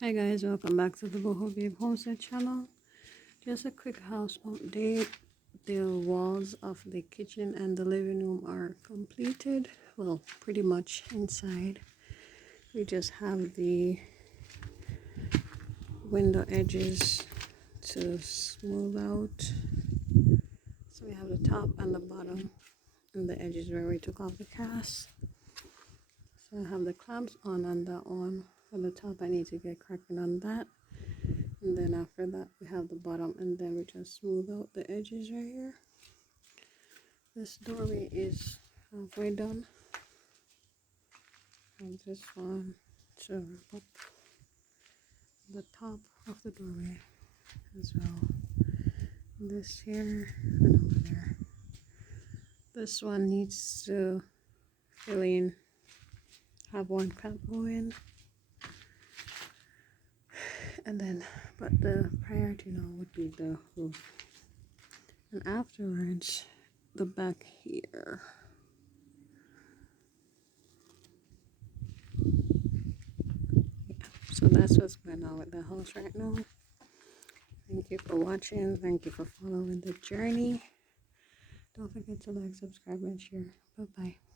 Hi guys, welcome back to the Boho Babe Homestead channel. Just a quick house update. The walls of the kitchen and the living room are completed. Well, pretty much inside. We just have the window edges to smooth out. So we have the top and the bottom and the edges where we took off the cast. So I have the clamps on that one. For the top, I need to get cracking on that. And then after that we have the bottom, and then we just smooth out the edges right here. This doorway is halfway done, and this one to wrap up the top of the doorway as well. This here and over there. This one needs to fill in, have one clamp going, and then but the priority now would be the roof, and afterwards the back here. So that's what's going on with the house right now. Thank you for watching. Thank you for following the journey. Don't forget to like, subscribe, and share. Bye bye.